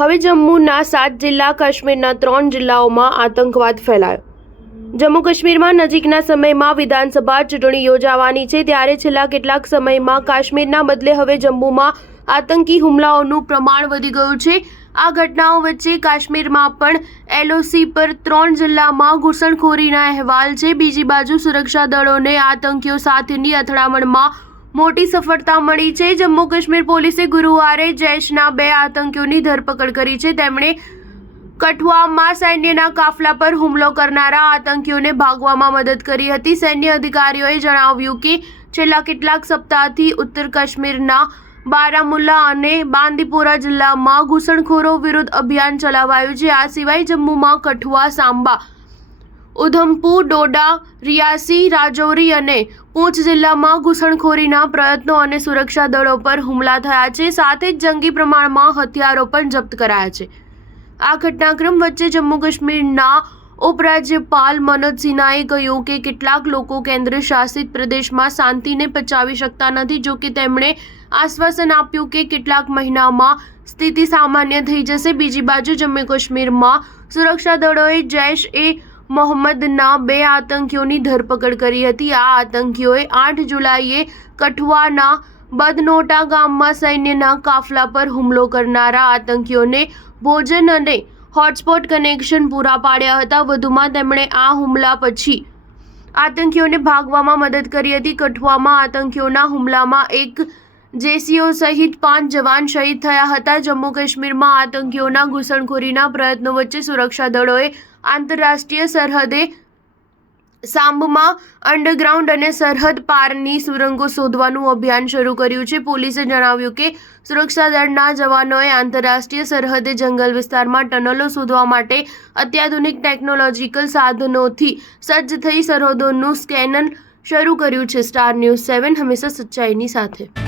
હવે જમ્મુના 7 જિલ્લા, કાશ્મીરના 3 જિલ્લાઓમાં આતંકવાદ ફેલાયો. જમ્મુ કાશ્મીરમાં નજીકના સમયમાં વિધાનસભા ચૂંટણી યોજાવાની છે, ત્યારે છેલ્લા કેટલાક સમયમાં કાશ્મીરના બદલે હવે જમ્મુમાં આતંકી હુમલાઓનું પ્રમાણ વધી ગયું છે. આ ઘટનાઓ વચ્ચે કાશ્મીરમાં પણ LOC પર 3 જિલ્લામાં ઘૂસણખોરીના અહેવાલ છે. બીજી બાજુ સુરક્ષા દળોને આતંકીઓ સાથેની અથડામણમાં મોટી સફળતા મળી છે. જમ્મુ કાશ્મીર પોલીસે ગુરુવારે જૈશના 2 આતંકીઓની ધરપકડ કરી છે. તેમણે કઠુઆમાં સૈન્યના કાફલા પર હુમલો કરનારા આતંકીઓને ભાગવામાં મદદ કરી હતી. સૈન્ય અધિકારીઓએ જણાવ્યું કે છેલ્લા કેટલાક સપ્તાહથી ઉત્તર કાશ્મીરના બારામુલ્લા અને બાંદીપોરા જિલ્લામાં ઘૂસણખોરો વિરુદ્ધ અભિયાન ચલાવાયું છે. આ સિવાય જમ્મુમાં કઠુઆ, સાંબા, ઉધમપુર, ડોડા, રિયાસી, રાજૌરી અને પૂંછ જિલ્લામાં ઘૂસણખોરીના પ્રયત્નો અને સુરક્ષા દળો પર હુમલા થયા છે. સાથે જ જંગી પ્રમાણમાં હથિયારો પણ જપ્ત કરાયા છે. આ ઘટનાક્રમ વચ્ચે જમ્મુ કાશ્મીરના ઉપરાજ્યપાલ મનોજ સિન્હાએ કહ્યું કે કેટલાક લોકો કેન્દ્ર શાસિત પ્રદેશમાં શાંતિને પચાવી શકતા નથી. જો કે તેમણે આશ્વાસન આપ્યું કે કેટલાક મહિનામાં સ્થિતિ સામાન્ય થઈ જશે. બીજી બાજુ જમ્મુ કાશ્મીરમાં સુરક્ષા દળોએ જૈશ-એ-મોહમ્મદના 2 આતંકીઓની ધરપકડ કરી હતી. આ આતંકીઓએ 8 જુલાઈએ કઠુઆના બદનોટા ગામમાં સૈન્યના કાફલા પર હુમલો કરનારા આતંકીઓને ભોજન અને હોટસ્પોટ કનેક્શન પૂરા પાડ્યા હતા. વધુમાં તેમણે આ હુમલા પછી આતંકીઓને ભાગવામાં મદદ કરી હતી. કઠુઆમાં આતંકીઓના હુમલામાં એક JCO સહિત 5 જવાન શહીદ થયા હતા. જમ્મુ કાશ્મીરમાં આતંકીઓના ઘૂસણખોરીના પ્રયત્નો વચ્ચે સુરક્ષા દળોએ આંતરરાષ્ટ્રીય સરહદે સાંબમાં અંડરગ્રાઉન્ડ અને સરહદ પારની સુરંગો શોધવાનું અભિયાન શરૂ કર્યું છે. પોલીસે જણાવ્યું કે સુરક્ષા દળના જવાનોએ આંતરરાષ્ટ્રીય સરહદે જંગલ વિસ્તારમાં ટનલો શોધવા માટે અત્યાધુનિક ટેકનોલોજીકલ સાધનોથી સજ્જ થઈ સરહદોનું સ્કેનન શરૂ કર્યું છે. સ્ટાર ન્યૂઝ 7 હંમેશા સચ્ચાઈની સાથે.